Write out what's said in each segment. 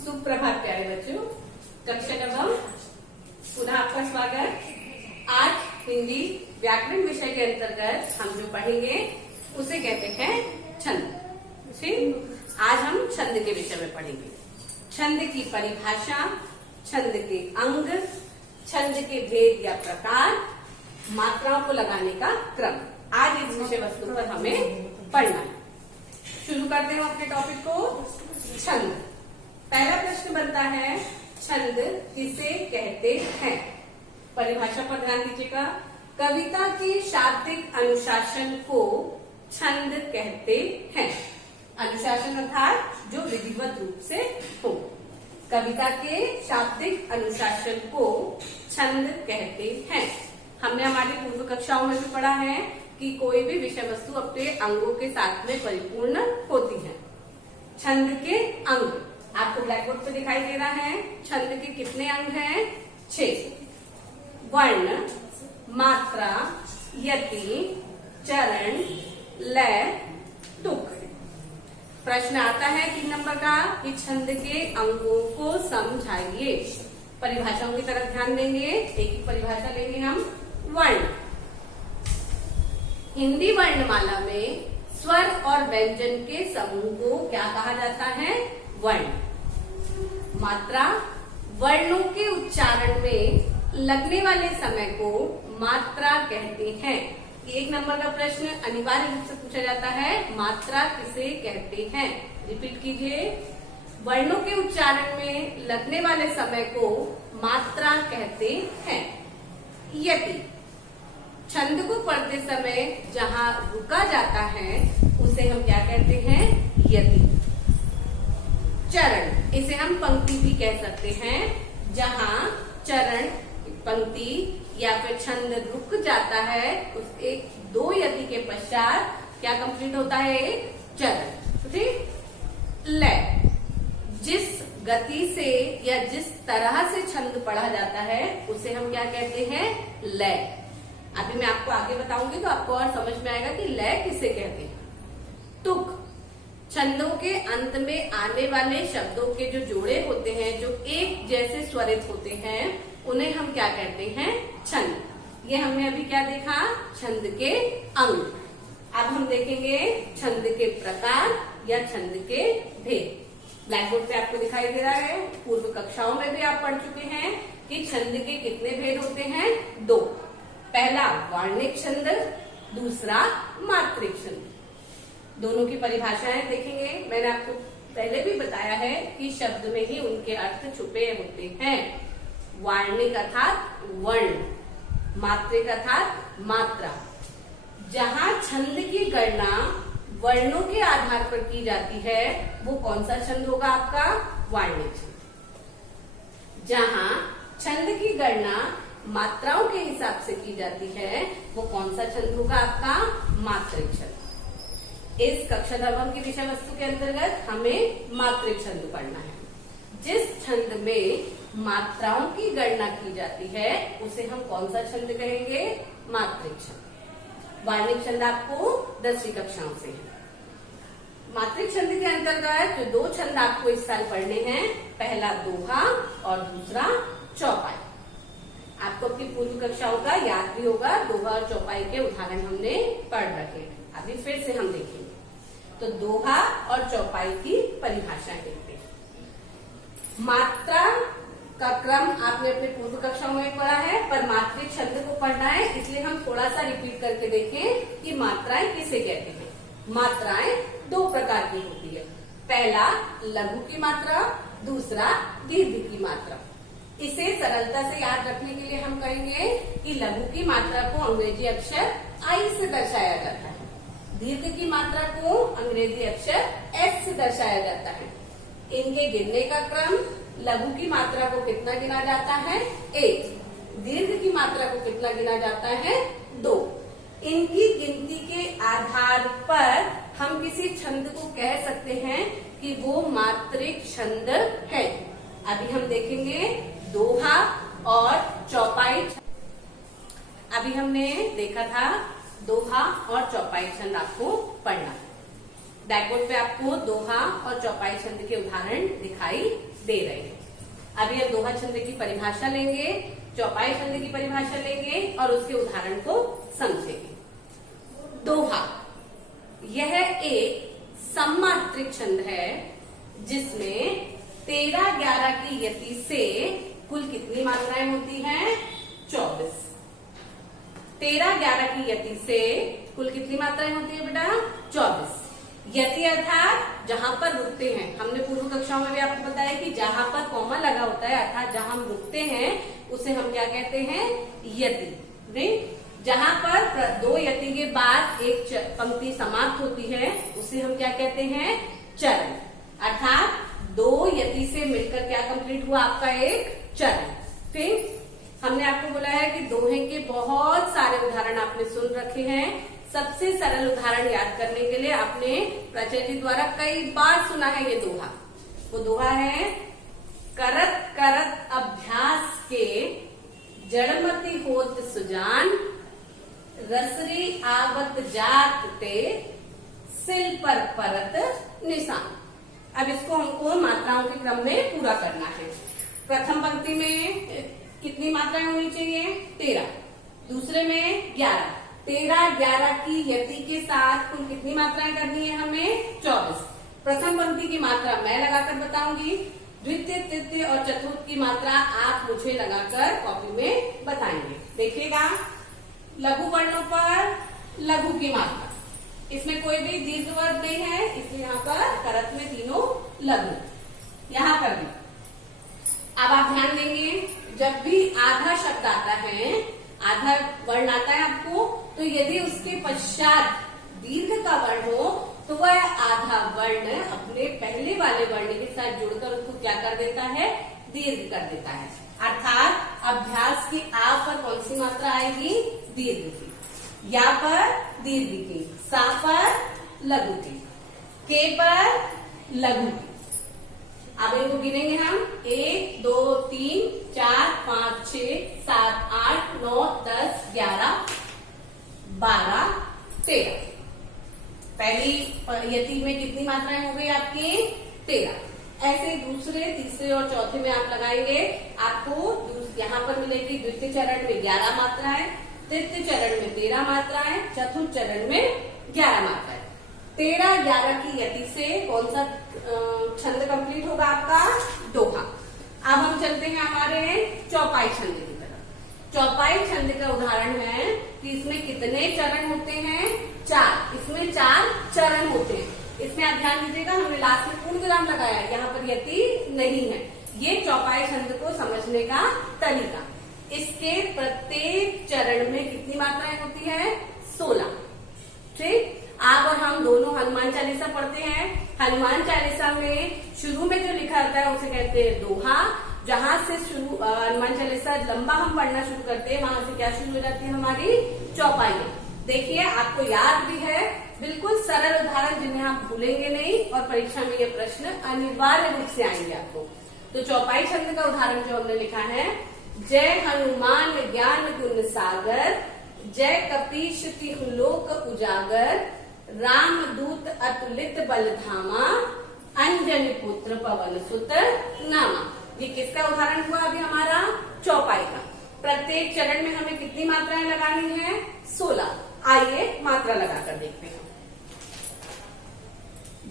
सुप्रभात प्यारे बच्चों, कक्षा नवम पुनः आपका स्वागत। आज हिंदी व्याकरण विषय के अंतर्गत हम जो पढ़ेंगे उसे कहते हैं छंद। ठीक, आज हम छंद के विषय में पढ़ेंगे। छंद की परिभाषा, छंद के अंग, छंद के भेद या प्रकार, मात्राओं को लगाने का क्रम, आज इस विषय वस्तु पर हमें पढ़ना है। शुरू करते हैं अपने टॉपिक को। छंद। पहला प्रश्न बनता है, छंद किसे कहते हैं? परिभाषा पर ध्यान दीजिएगा। कविता के शाब्दिक अनुशासन को छंद कहते हैं। अनुशासन अर्थात जो विधिवत रूप से हो। कविता के शाब्दिक अनुशासन को छंद कहते हैं। हमने हमारी पूर्व कक्षाओं में भी पढ़ा है कि कोई भी विषय वस्तु अपने अंगों के साथ में परिपूर्ण होती है। छंद के अंग आपको ब्लैक बोर्ड पे दिखाई दे रहा है। छंद के कितने अंग हैं? 6। वर्ण, मात्रा, यति, चरण, लय, तुक। प्रश्न आता है 3 नंबर का कि छंद के अंगों को समझाइए। परिभाषाओं की तरफ ध्यान देंगे। एक ही परिभाषा लेंगे हम। वर्ण। हिंदी वर्णमाला में स्वर और व्यंजन के समूह को क्या कहा जाता है? वर्ण। मात्रा, वर्णों के उच्चारण में लगने वाले समय को मात्रा कहते हैं। 1 नंबर का प्रश्न अनिवार्य रूप से पूछा जाता है, मात्रा किसे कहते हैं? रिपीट कीजिए। वर्णों के उच्चारण में लगने वाले समय को मात्रा कहते हैं। यति। छंद को पढ़ते समय जहाँ रुका जाता है उसे हम क्या कहते हैं? यति। चरण, इसे हम पंक्ति भी कह सकते हैं। जहाँ चरण, पंक्ति या फिर छंद रुक जाता है उसके 2 यति के पश्चात क्या कंप्लीट होता है? चरण। ठीक। लय। जिस गति से या जिस तरह से छंद पढ़ा जाता है उसे हम क्या कहते हैं? लय। अभी मैं आपको आगे बताऊंगी तो आपको और समझ में आएगा कि लय किसे कहते हैं। तुक। छंदों के अंत में आने वाले शब्दों के जो जोड़े होते हैं, जो एक जैसे स्वरित होते हैं, उन्हें हम क्या कहते हैं? छंद। ये हमने अभी क्या देखा? छंद के अंग। अब हम देखेंगे छंद के प्रकार या छंद के भेद। ब्लैक बोर्ड पे आपको दिखाई दे रहा है। पूर्व कक्षाओं में भी आप पढ़ चुके हैं कि छंद के कितने भेद होते हैं? 2। पहला वर्णिक छंद, दूसरा मात्रिक छंद। दोनों की परिभाषाएं देखेंगे। मैंने आपको पहले भी बताया है कि शब्द में ही उनके अर्थ छुपे होते हैं। वर्णिक अर्थात वर्ण, मात्रिक अर्थात मात्रा। जहाँ छंद की गणना वर्णों के आधार पर की जाती है वो कौन सा छंद होगा आपका? वर्णिक छंद। जहाँ छंद की गणना मात्राओं के हिसाब से की जाती है वो कौन सा छंद होगा आपका? मात्रिक छंद। इस कक्षा नवम की विषय वस्तु के अंतर्गत हमें मात्रिक छंद पढ़ना है। जिस छंद में मात्राओं की गणना की जाती है उसे हम कौन सा छंद कहेंगे? मात्रिक छंद। वर्णिक छंद आपको 10वीं कक्षाओं से है। मात्रिक छंद के अंतर्गत जो 2 छंद आपको इस साल पढ़ने हैं, पहला दोहा और दूसरा चौपाई। आपको अपनी पूर्व कक्षाओं का याद भी होगा। दोहा और चौपाई के उदाहरण हमने पढ़ रखे हैं। अभी फिर से हम देखेंगे। तो दोहा और चौपाई की परिभाषाएं देखते हैं। मात्रा का क्रम आपने अपने पूर्व कक्षाओं में पढ़ा है, पर मात्रिक छंद को पढ़ना है, इसलिए हम थोड़ा सा रिपीट करके देखें कि मात्राएं किसे कहते हैं। मात्राएं 2 प्रकार की होती है। पहला लघु की मात्रा, दूसरा दीर्घ की मात्रा। इसे सरलता से याद रखने के लिए हम कहेंगे कि लघु की मात्रा को अंग्रेजी अक्षर आई से दर्शाया जाता है, दीर्घ की मात्रा को अंग्रेजी अक्षर एस से दर्शाया जाता है। इनके गिनने का क्रम, लघु की मात्रा को कितना गिना जाता है? 1। दीर्घ की मात्रा को कितना गिना जाता है? 2। इनकी गिनती के आधार पर हम किसी छंद को कह सकते हैं कि वो मात्रिक छंद है। अभी हम देखेंगे दोहा और चौपाई। अभी हमने देखा था दोहा और चौपाई छंद आपको पढ़ना। ब्लैकबोर्ड पे आपको दोहा और चौपाई छंद के उदाहरण दिखाई दे रहे हैं। अभी हम दोहा छंद की परिभाषा लेंगे, चौपाई छंद की परिभाषा लेंगे और उसके उदाहरण को समझेंगे। दोहा यह एक सममात्रिक छंद है जिसमें 13-11 की यति से कुल कितनी मात्राएं होती हैं? 24। 13-11 की यति से कुल कितनी मात्राएं होती है बेटा? 24। यति अर्थात जहां पर रुकते हैं। हमने पूर्व कक्षाओं में भी आपको बताया कि जहां पर कॉमा लगा होता है अर्थात जहां हम रुकते हैं उसे हम क्या कहते हैं? यति। जहां पर 2 यति के बाद एक पंक्ति समाप्त होती है उसे हम क्या कहते हैं? चरण। अर्थात 2 यति से मिलकर क्या कंप्लीट हुआ? आपका एक चरण। फिर हमने आपको बोला है कि दोहे के बहुत सारे उदाहरण आपने सुन रखे हैं। सबसे सरल उदाहरण याद करने के लिए आपने प्राचार्य जी द्वारा कई बार सुना है ये दोहा। वो दोहा है, करत करत अभ्यास के जड़मति होत सुजान, रसरी आवत जात ते सिल पर परत निशान। अब इसको हमको मात्राओं के क्रम में पूरा करना है। प्रथम पंक्ति में कितनी मात्राएं होनी चाहिए? 13। दूसरे में 11। 13-11 की यति के साथ कुल कितनी मात्राएं करनी है हमें? 24। प्रथम पंक्ति की मात्रा मैं लगाकर बताऊंगी, द्वितीय, तृतीय और चतुर्थ की मात्रा आप मुझे लगाकर कॉपी में बताएंगे। देखिएगा, लघु वर्णों पर लघु की मात्रा, इसमें कोई भी दीर्घ वर्ग नहीं है इसलिए यहाँ पर करत में तीनों लघु। यहाँ पर भी अब आप ध्यान देंगे, जब भी आधा शब्द आता है, आधा वर्ण आता है आपको, तो यदि उसके पश्चात दीर्घ का वर्ण हो तो वह आधा वर्ण अपने पहले वाले वर्ण के साथ जुड़कर उसको क्या कर देता है? दीर्घ कर देता है। अर्थात अभ्यास की आ पर कौन सी मात्रा आएगी? दीर्घ की। या पर दीर्घ की, सा पर लघु की, के पर लघु की। अब इनको गिनेंगे हम, 1 2 3 4 5 6 7 8 9 10 11 12 13। पहली यति में कितनी मात्राएं हो गई आपकी? 13। ऐसे दूसरे, तीसरे और चौथे में आप लगाएंगे, आपको यहाँ पर मिलेगी द्वितीय चरण में 11 मात्राएं, तृतीय चरण में 13 मात्राएं, चतुर्थ चरण में 11 मात्राएं। 13-11 की यति से कौन सा छंद कंप्लीट होगा? आपका दोहा। अब हम चलते हैं हमारे चौपाई छंद की तरफ। चौपाई छंद का उदाहरण है कि इसमें कितने चरण होते हैं? 4। इसमें 4 चरण होते हैं। इसमें आप ध्यान दीजिएगा, हमने लास्ट में पूर्ण विराम लगाया, यहाँ पर यति नहीं है। ये चौपाई छंद को समझने का तरीका। इसके प्रत्येक चरण में कितनी मात्राएं होती है? 16। ठीक। आप और हम दोनों हनुमान चालीसा पढ़ते हैं। हनुमान चालीसा में शुरू में जो लिखा रहता है उसे कहते हैं दोहा। जहां से शुरू हनुमान चालीसा लंबा हम पढ़ना शुरू करते हैं, वहां से क्या शुरू हो जाती है? हमारी चौपाई। देखिए, आपको याद भी है, बिल्कुल सरल उदाहरण जिन्हें आप भूलेंगे नहीं और परीक्षा में ये प्रश्न अनिवार्य रूप से आएंगे आपको। तो चौपाई छंद का उदाहरण जो हमने लिखा है, जय हनुमान ज्ञान गुण सागर, जय कपीश तिहु लोक उजागर, राम दूत अतुलित बल धामा, अंजनी पुत्र पवन सुत नामा। ये किसका उदाहरण हुआ? अभी हमारा चौपाई का। प्रत्येक चरण में हमें कितनी मात्राएं लगानी है? 16। आइए मात्रा लगाकर देखते हैं।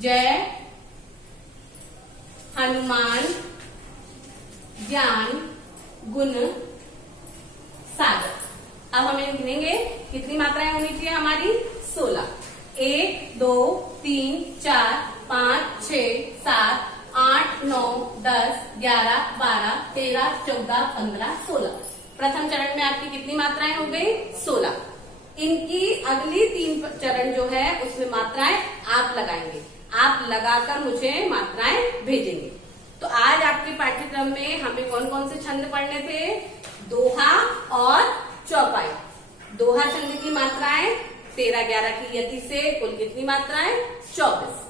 जय हनुमान ज्ञान गुण सागर। अब हमें गिनेंगे कितनी मात्राएं होनी चाहिए हमारी? 16। 1 2 3 4 5 6 7 8 9 10 11 12 13 14 15 16। प्रथम चरण में आपकी कितनी मात्राएं हो गई? 16। इनकी अगली 3 चरण जो है उसमें मात्राएं आप लगाएंगे। आप लगाकर मुझे मात्राएं भेजेंगे। तो आज आपके पाठ्यक्रम में हमें कौन कौन से छंद पढ़ने थे? दोहा और चौपाई। दोहा छंद की मात्राएं 13-11 की यति से कुल कितनी मात्राएं? 24।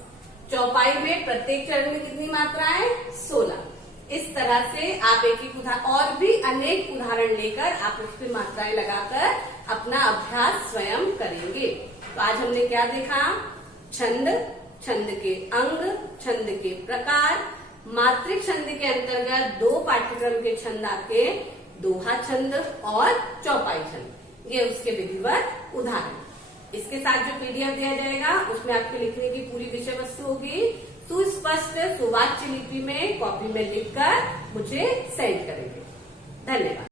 चौपाई में प्रत्येक चरण में कितनी मात्राएं? 16। इस तरह से आप एक उदाहरण और भी अनेक उदाहरण लेकर आप उस पर मात्राएं लगाकर अपना अभ्यास स्वयं करेंगे। तो आज हमने क्या देखा? छंद, छंद के अंग, छंद के प्रकार, मात्रिक छंद के अंतर्गत 2 पाठ्यक्रम के छंद आके दोहा छंद और चौपाई छंद, ये उसके विधिवत उदाहरण। इसके साथ जो पीडीएफ दिया जाएगा उसमें आपके लिखने की पूरी विषय वस्तु होगी। सुस्पष्ट सुवाच्य लिपि में कॉपी में लिखकर मुझे सेंड करेंगे। धन्यवाद।